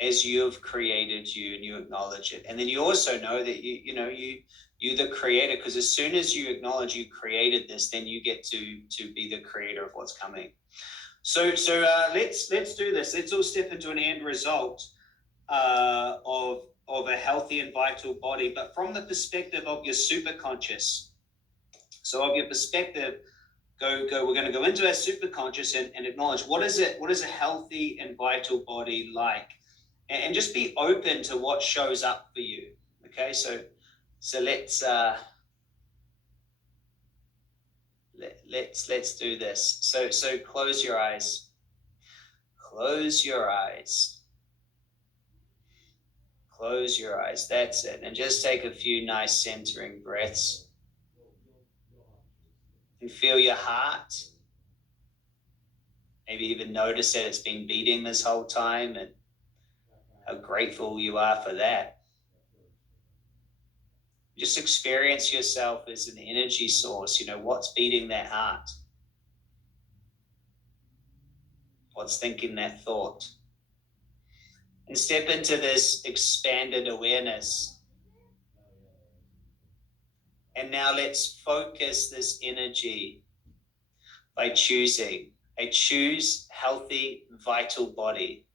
as you've created you, and you acknowledge it. And then you also know that you're the creator, because as soon as you acknowledge you created this, then you get to be the creator of what's coming. So let's do this. Let's all step into an end result of a healthy and vital body, but from the perspective of your superconscious. So of your perspective, we're going to go into our superconscious and acknowledge what is a healthy and vital body like, and just be open to what shows up for you. Okay, so let's do this. So close your eyes. Close your eyes. Close your eyes. That's it. And just take a few nice centering breaths. And feel your heart. Maybe even notice that it's been beating this whole time, and how grateful you are for that. Just experience yourself as an energy source. What's beating that heart? What's thinking that thought? And step into this expanded awareness. And now let's focus this energy by choosing. I choose healthy, vital body.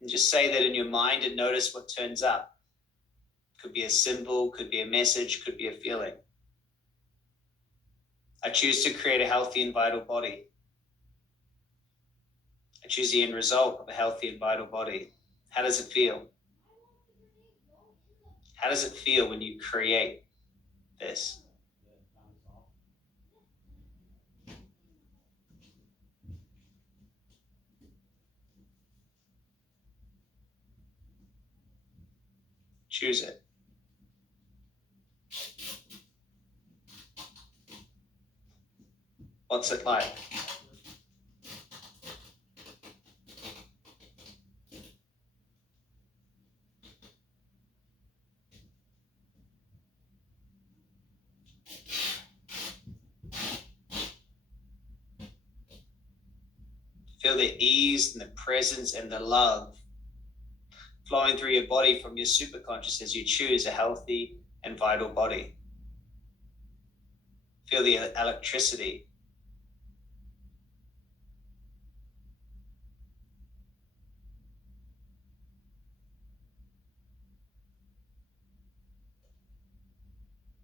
And just say that in your mind and notice what turns up. Could be a symbol, could be a message, could be a feeling. I choose to create a healthy and vital body. I choose the end result of a healthy and vital body. How does it feel? How does it feel when you create this? Choose it. What's it like? Feel the ease and the presence and the love flowing through your body from your superconscious as you choose a healthy and vital body. Feel the electricity.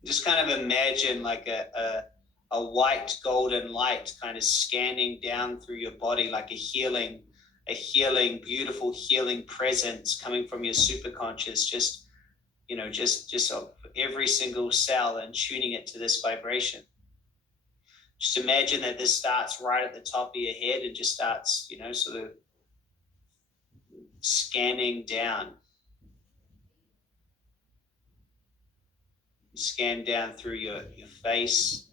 Just kind of imagine like a white golden light kind of scanning down through your body, like a healing, beautiful healing presence coming from your superconscious, just of every single cell, and tuning it to this vibration. Just imagine that this starts right at the top of your head and just starts, sort of scanning down. Scan down through your face,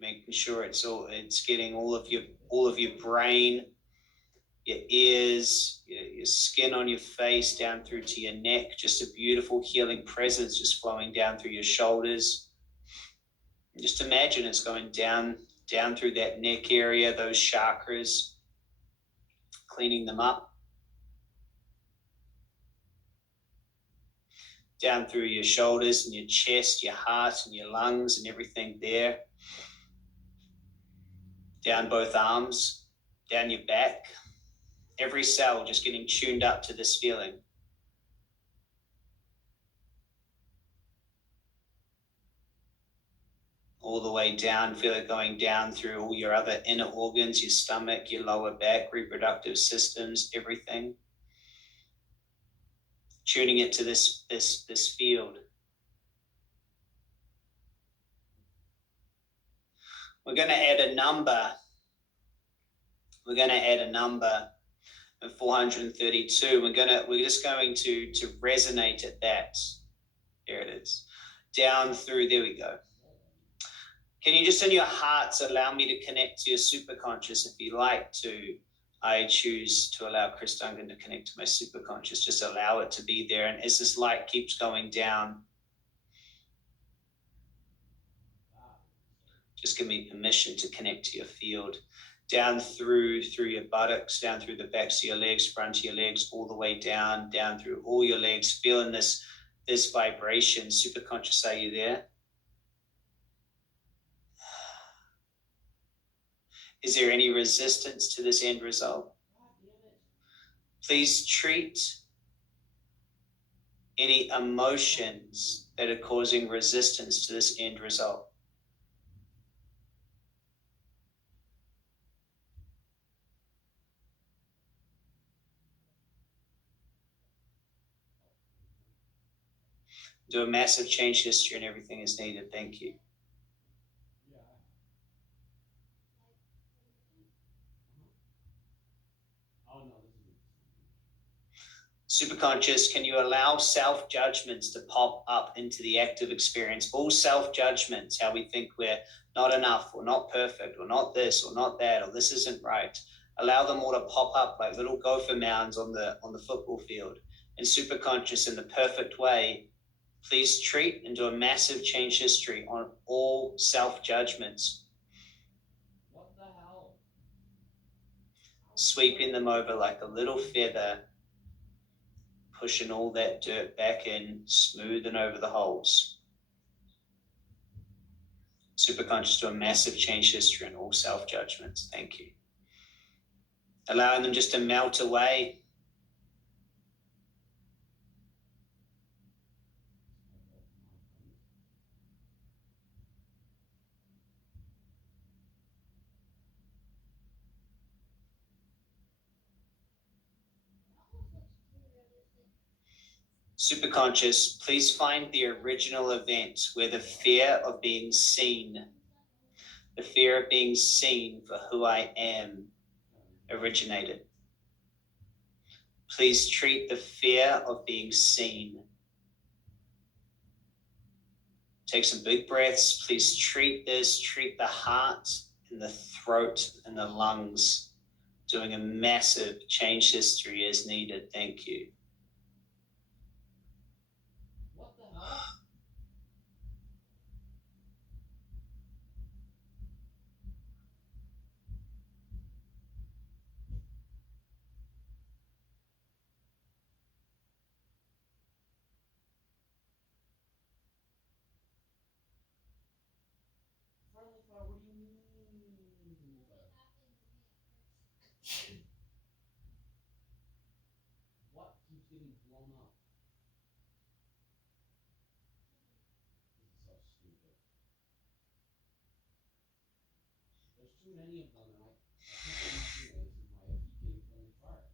making sure it's getting all of your brain, your ears, your skin on your face, down through to your neck. Just a beautiful healing presence just flowing down through your shoulders. And just imagine it's going down through that neck area, those chakras, cleaning them up. Down through your shoulders and your chest, your heart and your lungs and everything there. Down both arms, down your back. Every cell just getting tuned up to this feeling. All the way down, feel it going down through all your other inner organs, your stomach, your lower back, reproductive systems, everything. Tuning it to this field. We're going to add a number. We're going to add a number of 432. We're just going to resonate at that. There it is. Down through, there we go. Can you just in your hearts allow me to connect to your superconscious if you like to? I choose to allow Chris Duncan to connect to my superconscious. Just allow it to be there. And as this light keeps going down, just give me permission to connect to your field. Down through your buttocks, down through the backs of your legs, front of your legs, all the way down through all your legs, feeling this vibration. Superconscious, are you there? Is there any resistance to this end result? Please treat any emotions that are causing resistance to this end result. Do a massive change history and everything is needed. Thank you. Superconscious, can you allow self-judgments to pop up into the active experience? All self-judgments, how we think we're not enough or not perfect or not this or not that or this isn't right. Allow them all to pop up like little gopher mounds on the football field. And superconscious, in the perfect way, please treat and do a massive change history on all self-judgments. What the hell? Sweeping them over like a little feather, pushing all that dirt back in, smoothing over the holes. Superconscious, do a massive change history on all self-judgments. Thank you. Allowing them just to melt away. Superconscious, please find the original event where the fear of being seen, the fear of being seen for who I am, originated. Please treat the fear of being seen. Take some big breaths. Please treat the heart and the throat and the lungs, doing a massive change history as needed. Thank you. What the hell? Friendly fire, what do you mean? What keeps getting blown up? This is so stupid. There's too many of them, and I keep getting this is why I keep getting friendly fire.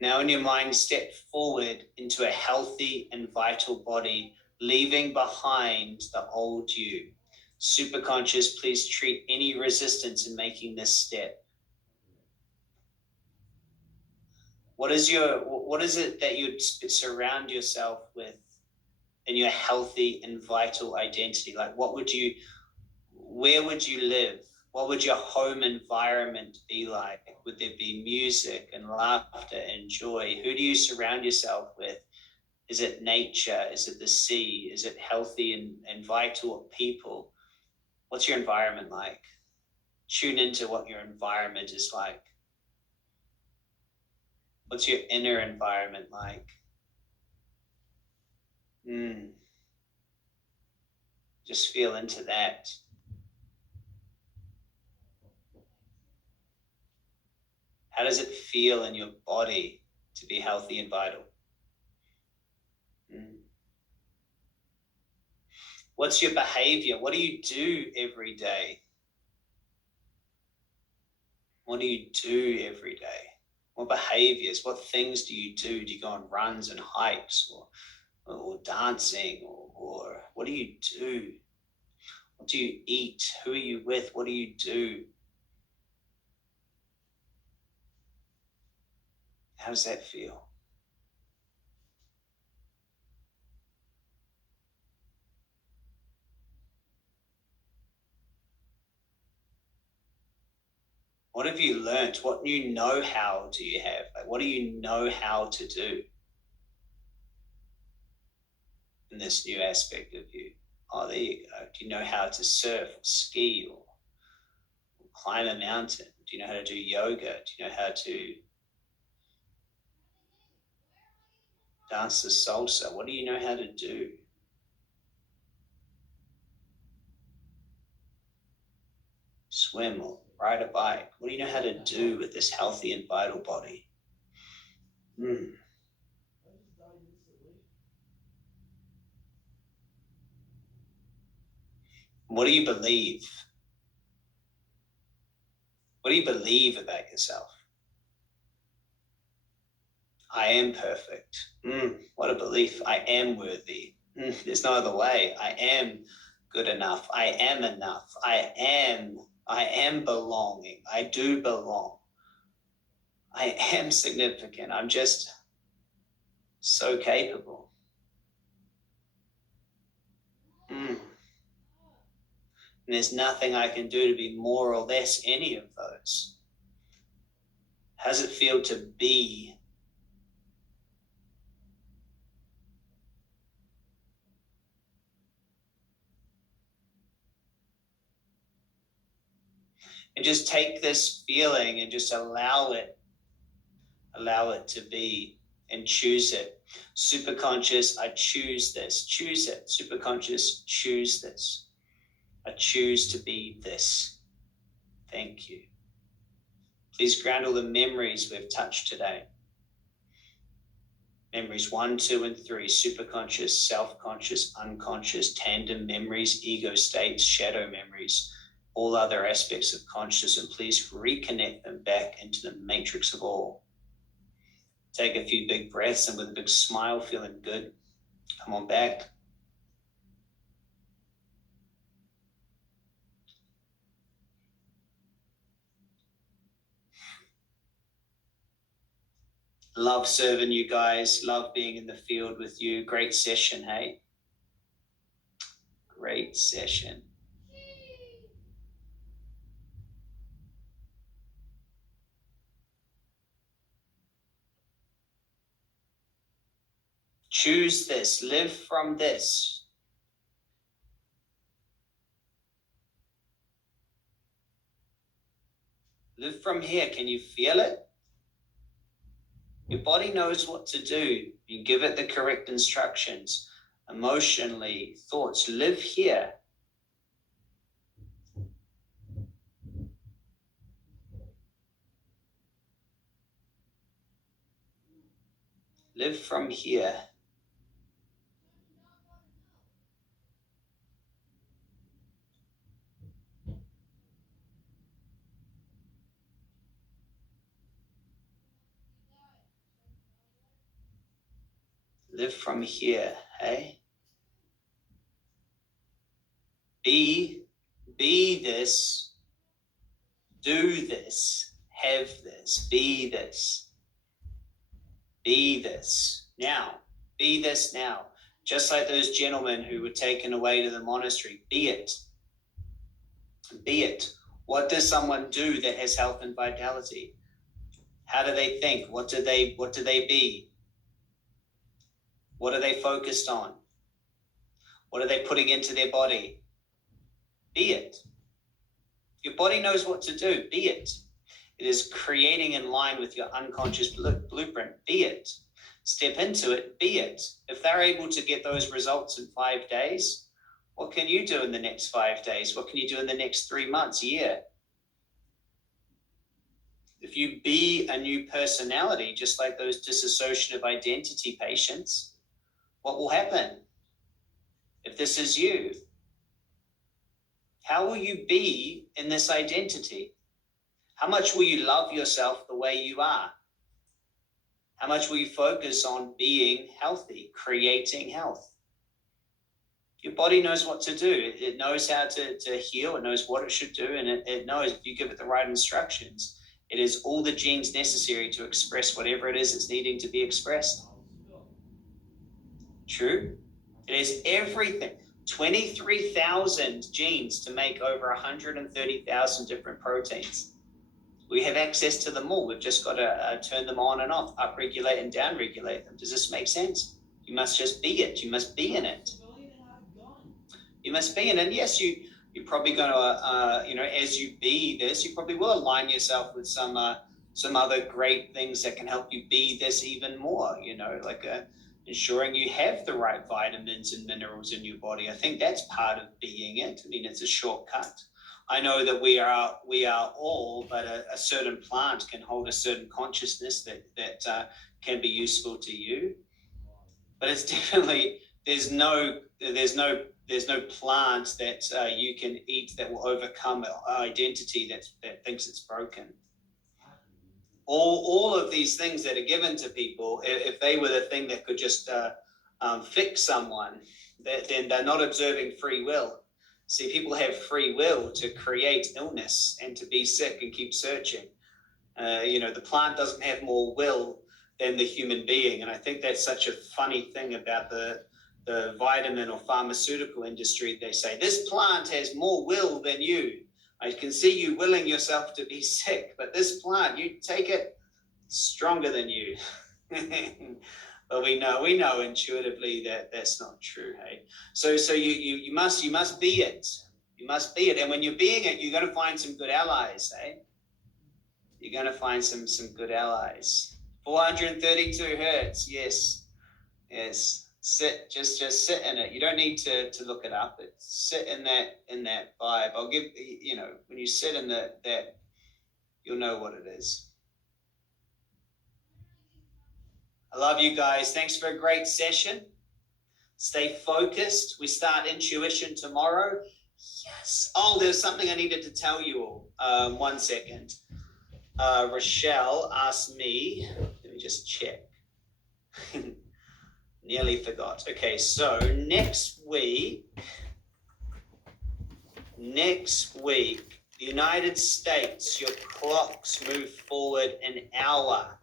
Now in your mind, step forward into a healthy and vital body, leaving behind the old you. Superconscious, please treat any resistance in making this step. What is it that you surround yourself with in your healthy and vital identity? Like, where would you live? What would your home environment be like? Would there be music and laughter and joy? Who do you surround yourself with? Is it nature? Is it the sea? Is it healthy and vital people? What's your environment like? Tune into what your environment is like. What's your inner environment like? Just feel into that. How does it feel in your body to be healthy and vital? What's your behavior? What do you do every day? What do you do every day? What behaviors? What things do you do? Do you go on runs and hikes or dancing or what do you do? What do you eat? Who are you with? What do you do? How does that feel? What have you learnt? What new know-how do you have? Like, what do you know how to do in this new aspect of you? Oh, there you go. Do you know how to surf or ski or climb a mountain? Do you know how to do yoga? Do you know how to dance the salsa? What do you know how to do? Swim or ride a bike? What do you know how to do with this healthy and vital body? What do you believe? What do you believe about yourself? I am perfect. What a belief. I am worthy. There's no other way. I am good enough. I am enough. I am belonging. I do belong. I am significant. I'm just so capable. And there's nothing I can do to be more or less any of those. How does it feel to be? And just take this feeling and just allow it to be and choose it. Superconscious, I choose this. Choose it. Superconscious, choose this. I choose to be this. Thank you. Please ground all the memories we've touched today. Memories 1, 2, and 3, superconscious, self-conscious, unconscious, tandem memories, ego states, shadow memories, all other aspects of consciousness, and please reconnect them back into the matrix of all. Take a few big breaths and with a big smile, feeling good. Come on back. Love serving you guys. Love being in the field with you. Great session, hey? Great session. Choose this. Live from this. Live from here. Can you feel it? Your body knows what to do. You give it the correct instructions. Emotionally, thoughts, live here. Live from here. Live from here, hey? Be this, do this, have this, be this. Be this now. Be this now. Just like those gentlemen who were taken away to the monastery. Be it. Be it. What does someone do that has health and vitality? How do they think? What do they be? What are they focused on? What are they putting into their body? Be it. Your body knows what to do. Be it. It is creating in line with your unconscious blueprint. Be it. Step into it. Be it. If they're able to get those results in 5 days, what can you do in the next 5 days? What can you do in the next 3 months, year? If you be a new personality, just like those dissociative identity patients, what will happen? If this is you, how will you be in this identity? How much will you love yourself the way you are? How much will you focus on being healthy, creating health? Your body knows what to do. It knows how to heal. It knows what it should do. And it knows if you give it the right instructions, it is all the genes necessary to express whatever it is that's needing to be expressed. True? It is everything. 23,000 genes to make over 130,000 different proteins. We have access to them all. We've just got to turn them on and off, upregulate and downregulate them. Does this make sense? You must just be it. You must be in it. You must be in it. And yes, you're probably going to, as you be this, you probably will align yourself with some other great things that can help you be this even more, like ensuring you have the right vitamins and minerals in your body. I think that's part of being it. I mean, it's a shortcut. I know that we are all, but a certain plant can hold a certain consciousness that can be useful to you. But it's definitely, there's no plant that you can eat that will overcome an identity that thinks it's broken. All of these things that are given to people, if they were the thing that could just fix someone, then they're not observing free will. See, people have free will to create illness and to be sick and keep searching. The plant doesn't have more will than the human being. And I think that's such a funny thing about the vitamin or pharmaceutical industry. They say, this plant has more will than you. I can see you willing yourself to be sick, but this plant, you take it stronger than you. But we know intuitively that that's not true. Hey, so you must be it. You must be it, and when you're being it, you're going to find some good allies. Hey, you're going to find some good allies. 432 hertz. Yes. Sit, just sit in it. You don't need to look it up. Sit in that vibe. I'll give when you sit in that, you'll know what it is. I love you guys. Thanks for a great session. Stay focused. We start intuition tomorrow. Yes. Oh, there's something I needed to tell you all. 1 second. Rochelle asked me. Let me just check. Nearly forgot. Okay, so next week, the United States, your clocks move forward an hour.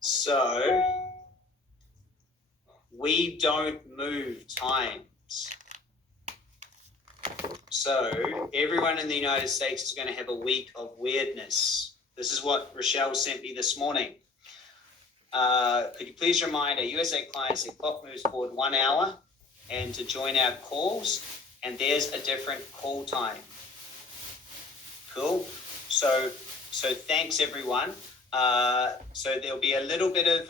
So we don't move times. So everyone in the United States is going to have a week of weirdness. This is what Rochelle sent me this morning. Could you please remind our USA clients that clock moves forward 1 hour and to join our calls, and there's a different call time. Cool. So thanks everyone. So there'll be a little bit of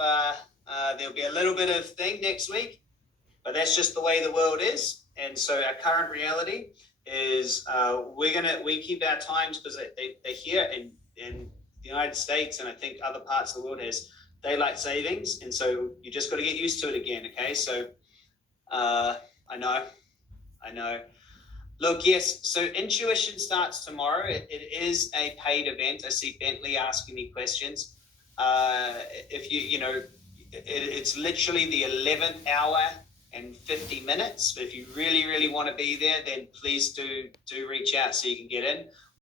thing next week, but that's just the way the world is. And so our current reality is we keep our times because they're here in the United States, and I think other parts of the world has daylight savings, and so you just got to get used to it again. Okay, so I know. Look, yes, so intuition starts tomorrow. It is a paid event. I see Bentley asking me questions. If it's literally the 11th hour and 50 minutes. But if you really, really want to be there, then please do reach out so you can get in.